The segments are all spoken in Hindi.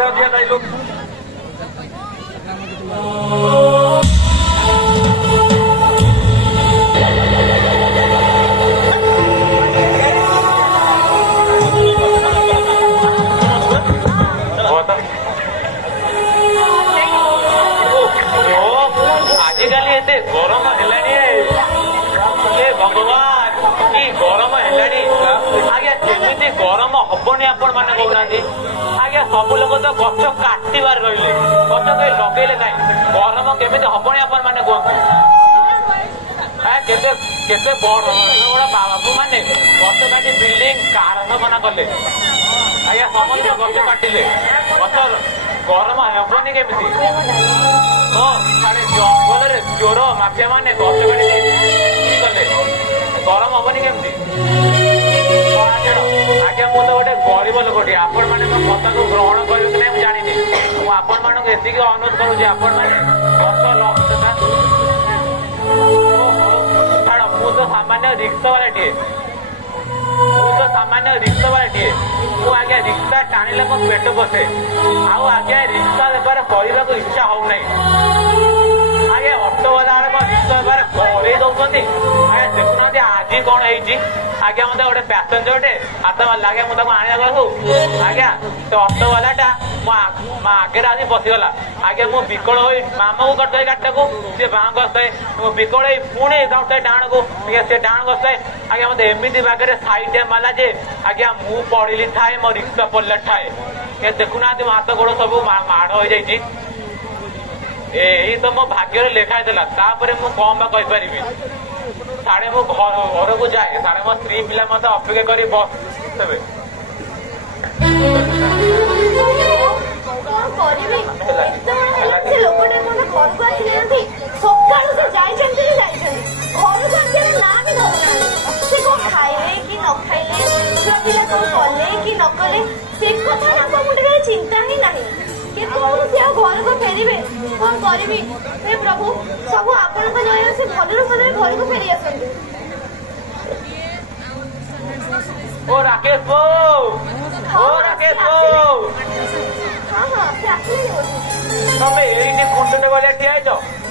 बढ़िया दिया डायलॉग। आजिकाली एते गरम हेलानी भगवान कि गरम हेलानी आज्ञा केमिति गरम हबनी आपण माने कहना आज्ञा सब लोग तो गछ काटिबार रहिले गछ कहीं लगेले कहीं गरम केमिति हबनी आपण माने कहते केते केते बड़ बाबू माने गछ काटी बिल्डिंग कारखाना कले आज्ञा समस्त गछ काटिले गछ गरम हेबनी केमिति तो सारे जंगल चोर माफिया मैंने गछ काटी गले गरम हबनी केमती आज्ञा मु तो गोटे गरीब लोकटी आपण मैंने मो कथा को ग्रहण करेंगे कि नहीं जानी मुझे मानक एति अनुरोध करुँच आपण मैंने 10 लाख टका छाड़ मु तो सामान्य रिक्शा वाला टे आज्ञा रिक्शा टाणिले मो पेट बसे आज्ञा रिक्शा देवार करने को इच्छा हो नहीं आगे ऑटो वाला रिक्शा बेपार करे दौरान आगे देखुना आज कौन है आज्ञा मत गोटे पैसेंजर टे हाथ मार आगे मुझे आने गलू आज्ञा तो ऑटो वालाटा मो आगे आज बसीगला आगे मु विकल हो मामा को करते गाड़ी को सी बाँ गसते मु विकल पुणी जाऊे डाण को सी डाण गसते आज्ञा मत एमती बागे साइड माला जे आज्ञा मु पड़िली थाए मो रिक्शा पड़ला थाए देखुना मो हाथ गोड़ सब माड़ हो जाए यही तो मो भाग्य लेखाई देला तापर मु कौन बा कहि परिबी साढ़े मो घर को जाए साढ़े मो स्त्री पिला मत अपेक्षा करी बस तबे चिंता ही नहीं घर को फेरवे कौन करी हे प्रभु सब आपण दया से भल रूप घर को फेरी आस ओ राकेश बो हाँ हाँ तमें ये कुंडे गलिया ठिया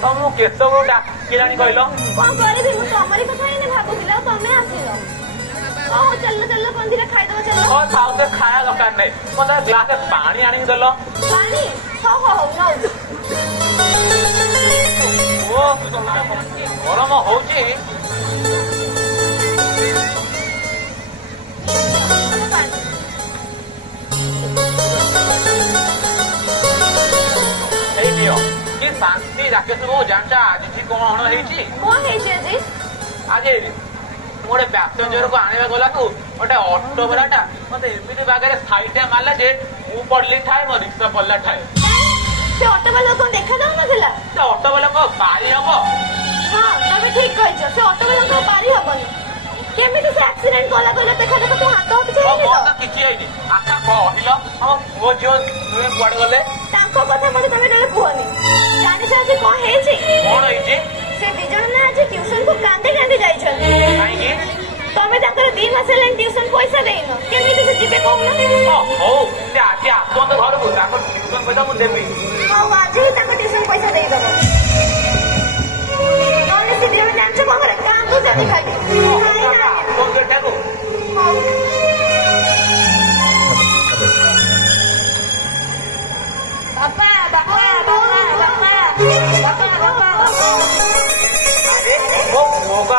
तुमको केत डाकिला कहल कौन करी तमरी कथा ही भावुला तमें आसिल चल चल पंदिरा खाईदब चल खाऊ खाया दरकार नहीं मत ग्लास पानी आनी देल पानी हाँ हाँ गरम हो शांति राकेश बाबू जानता आज कौन आज गोटे पैसेंजर को आने गला गोटे ऑटो वाला मत एमती बागे साइड मारा जे मु पड़ली थाए मो रिक्शा पड़ला थाए ऑटो वाला कौन देखा जाऊ ना ऑटो वाला को पारी हम हाँ तुम ठीक कह से ऑटो वाला को पारी हबनी केमी से एक्सीडेंट कला कहला देखा देखा तू हाथ किछि किछि आइनी आका कहल हम वो जो तुम कुआड गले तांको कथा मते तमे डरे कहनी जानि से आज कोन हेछि से दिजन ना आज ट्यूशन को कांदे कांदे जाई छन काई की तमे ताकर 2 मास लेन ट्यूशन पैसा देइनो केमी से जिबे कहू ना हो ते आज आसो तो घर को ताकर ट्यूशन पैसा मु देबी हां आज ही ताकर ट्यूशन पैसा देई दबो नले से दिन जान्छ बहर काम तो जाति खाइ तो बेटा को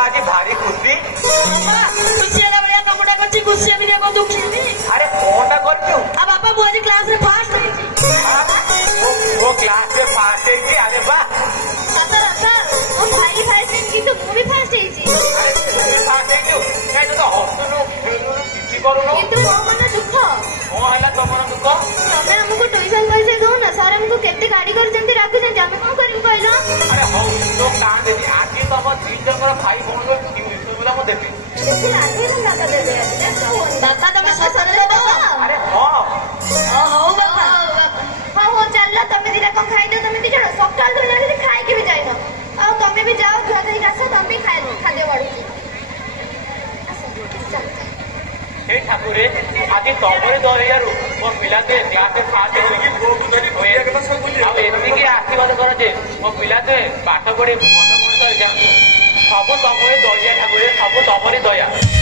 आज भारी खुशी खुशी वाला बढ़िया कमटा करछि खुशी भी देखो दुखी अरे कोनटा करछु आ बापा वो आज क्लास में फास्ट है वो क्लास में फास्ट है कि अरे वाह सर वो भाई फास्ट है कि तो वो भी फास्ट है जी फास्ट है क्यों काय तो हॉस्टल किछि करूनो किंतु वो मन दुख ओ हला तो मन दुख तमे हमको ट्यूशन पैसे दो ना सर हमको केते गाड़ी कर जंती राखु जंती हम कोन करिम कहलो अरे हो तो कान दे आज तो हम तीन जन भाई भौणी को बोला मो देबी देखिन आधी न लगा दे बापा तमे ससर दो अरे हां हो बापा हां हो चल तमे दिरा को खाइ दो तमे दी जण सकाल तो जाने खाइ के भी जाइनो आ तमे भी जाओ घर तरी आसो तमे भी खाइ खाद्य बाड़ू हे ठाकुरे आज तमरे दरियारू मोर पिला के क्लास में फास्ट होगी ମୋ ପିଲା ତୁମେ ପାଠ ପଢି ଭଲ ମଣିଷ ହେଇଯାଆନ୍ତୁ। ସବୁ ତମରି ଦୟା ଠାକୁରେ, ସବୁ ତମରି ଦୟା।